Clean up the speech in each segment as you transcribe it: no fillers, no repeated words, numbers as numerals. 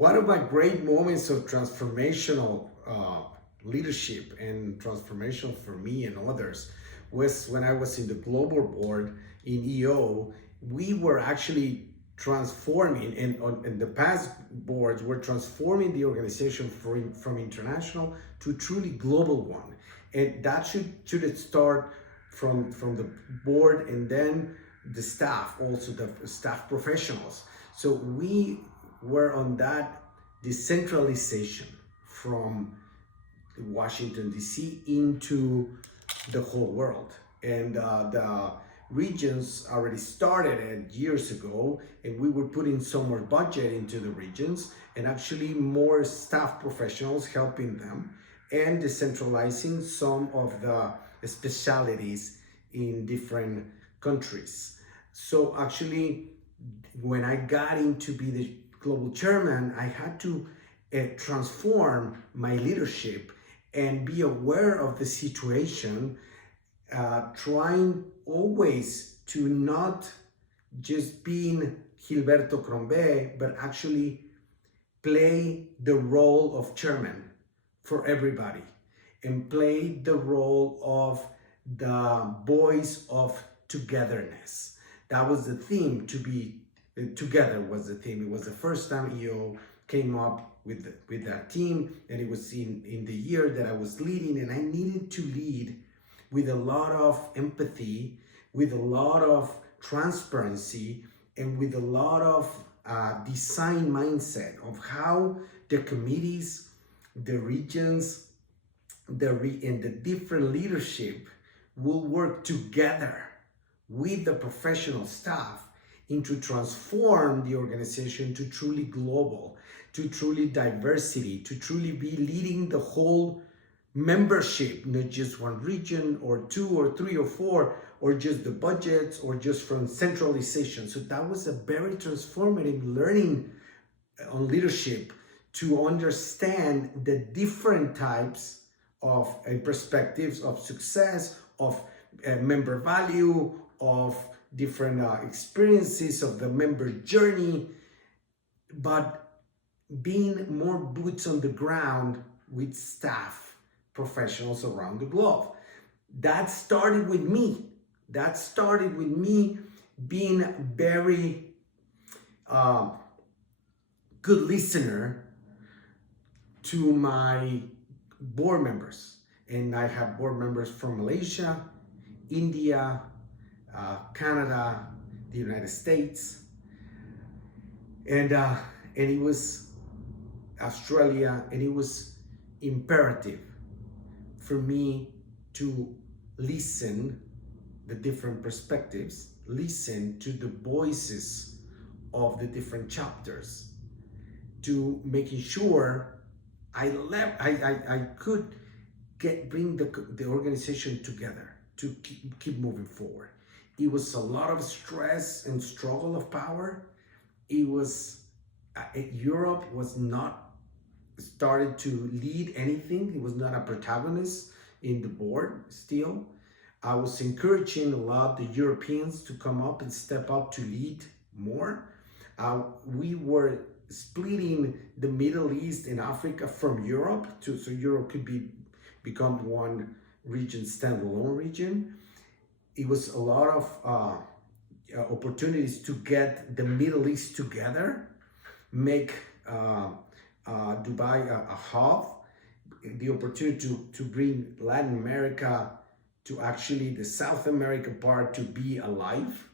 One of my great moments of transformational leadership and transformation for me and others was when I was in the global board in EO. We were actually transforming, and the past boards were transforming the organization from international to truly global one. And that should start from the board and then the staff, also the staff professionals. So we were on that decentralization from Washington, D.C. into the whole world. And the regions already started it years ago, and we were putting some more budget into the regions and actually more staff professionals helping them and decentralizing some of the specialities in different countries. So actually, when I got into be the global chairman, I had to transform my leadership and be aware of the situation, trying always to not just being Gilberto Crombie, but actually play the role of chairman for everybody and play the role of the voice of togetherness. That was the theme. To be together was the theme. It was the first time EO came up with that team, and it was in the year that I was leading, and I needed to lead with a lot of empathy, with a lot of transparency, and with a lot of design mindset of how the committees, the regions, and the different leadership will work together with the professional staff into transform the organization to truly global, to truly diversity, to truly be leading the whole membership, not just one region or two or three or four, or just the budgets or just from centralization. So that was a very transformative learning on leadership, to understand the different types of perspectives of success, of member value, of different experiences of the member journey, but being more boots on the ground with staff professionals around the globe. That started with me. That started with me being very good listener to my board members. And I have board members from Malaysia, India, Canada, the United States, and it was Australia, and it was imperative for me to listen the different perspectives, listen to the voices of the different chapters, to making sure I could bring the organization together to keep moving forward. It was a lot of stress and struggle of power. It was Europe was not started to lead anything. It was not a protagonist in the board still. I was encouraging a lot the Europeans to come up and step up to lead more. We were splitting the Middle East and Africa from Europe so Europe could become one region, standalone region. It was a lot of opportunities to get the Middle East together, make Dubai a hub, the opportunity to bring Latin America to actually the South America part to be alive,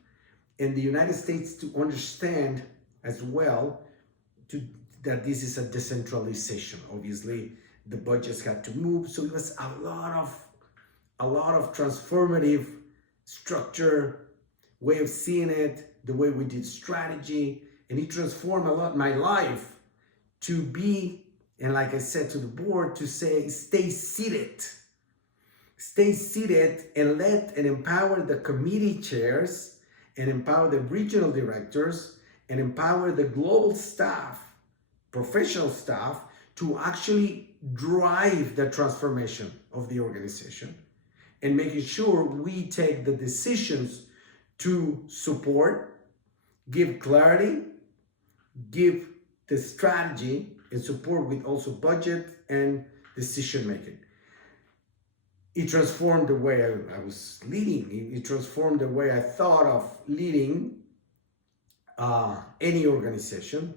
and the United States to understand as well that this is a decentralization. Obviously, the budgets had to move, so it was a lot of transformative structure, way of seeing it, the way we did strategy, and it transformed a lot my life to be, and like I said to the board, to say, stay seated and let and empower the committee chairs and empower the regional directors and empower the global staff, professional staff, to actually drive the transformation of the organization and making sure we take the decisions to support, give clarity, give the strategy and support with also budget and decision making. It transformed the way I was leading. It transformed the way I thought of leading any organization,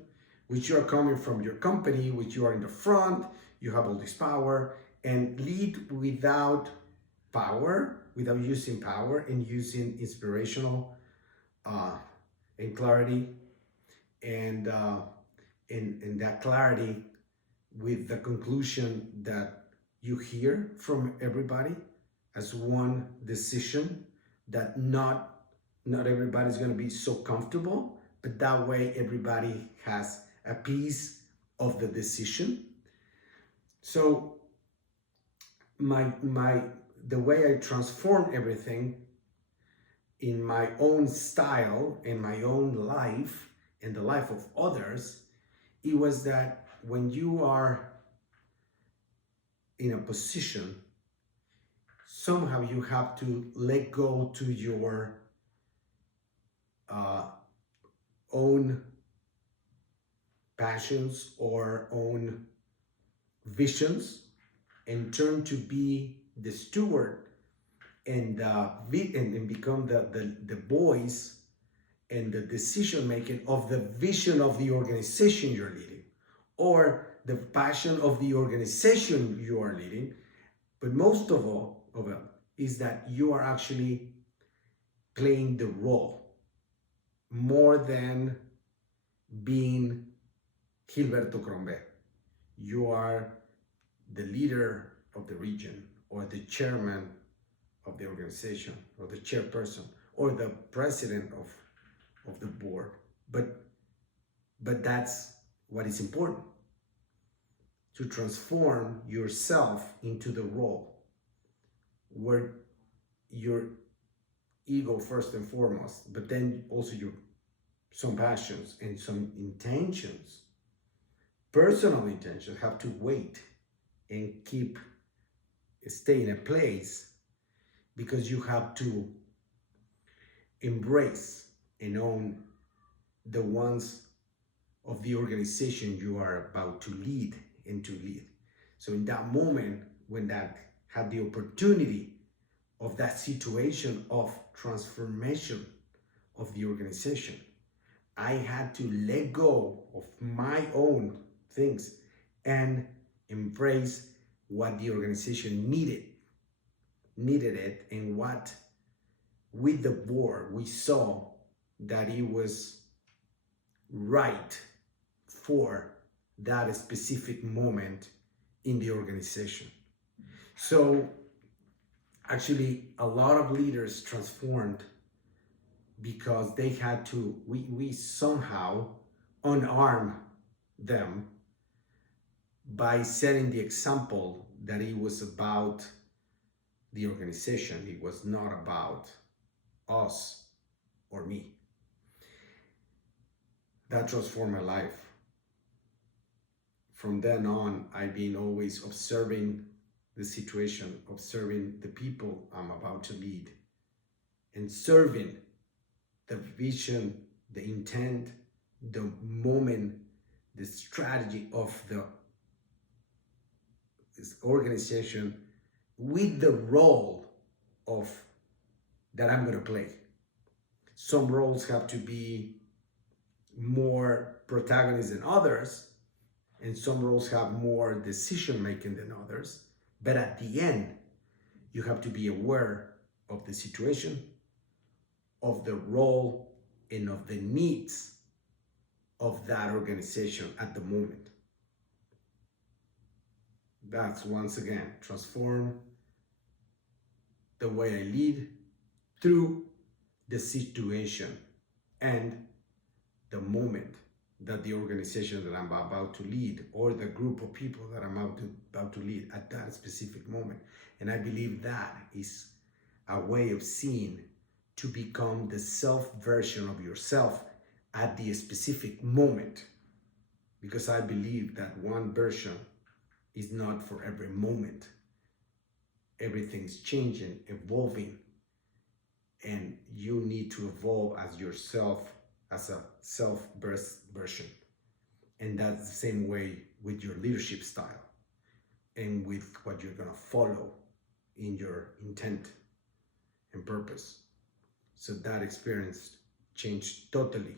which you are coming from your company, which you are in the front, you have all this power, and lead without power, without using power, and using inspirational and clarity, and that clarity with the conclusion that you hear from everybody as one decision, that not everybody's going to be so comfortable, but that way everybody has a piece of the decision. So the way I transform everything in my own style, in my own life, in the life of others, it was that when you are in a position, somehow you have to let go to your own passions or own visions and turn to be the steward and become the voice and the decision making of the vision of the organization you're leading, or the passion of the organization you are leading. But most of all of it is that you are actually playing the role more than being Gilberto Crombé. You are the leader of the region, or the chairman of the organization, or the chairperson, or the president of the board. But that's what is important, to transform yourself into the role where your ego first and foremost, but then also some passions and some intentions, personal intentions, have to wait and stay in a place, because you have to embrace and own the ones of the organization you are about to lead and to lead. So in that moment, when that had the opportunity of that situation of transformation of the organization, I had to let go of my own things and embrace what the organization needed it, and what with the board we saw that it was right for that specific moment in the organization. So actually a lot of leaders transformed because they had to, we somehow unarm them by setting the example that it was about the organization. It was not about us or me. That transformed my life. From then on, I've been always observing the situation, observing the people I'm about to lead, and serving the vision, the intent, the moment, the strategy of this organization with the role of that I'm going to play. Some roles have to be more protagonists than others, and some roles have more decision making than others. But at the end, you have to be aware of the situation, of the role, and of the needs of that organization at the moment. That's, once again, transform the way I lead through the situation and the moment that the organization that I'm about to lead, or the group of people that I'm about to lead at that specific moment. And I believe that is a way of seeing to become the self version of yourself at the specific moment. Because I believe that one version is not for every moment. Everything's changing, evolving, and you need to evolve as yourself, as a self version. And that's the same way with your leadership style and with what you're going to follow in your intent and purpose. So that experience changed totally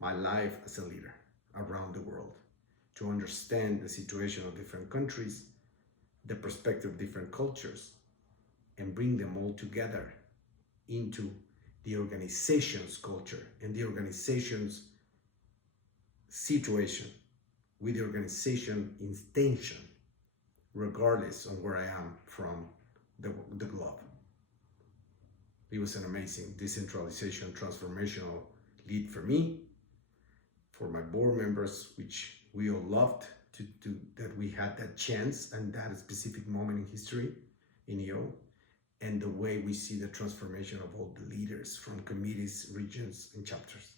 my life as a leader around the world, to understand the situation of different countries, the perspective of different cultures, and bring them all together into the organization's culture and the organization's situation with the organization intention, regardless of where I am from the globe. It was an amazing decentralization transformational lead for me, for my board members, which we all loved to do, that we had that chance and that specific moment in history in EO, and the way we see the transformation of all the leaders from committees, regions, and chapters.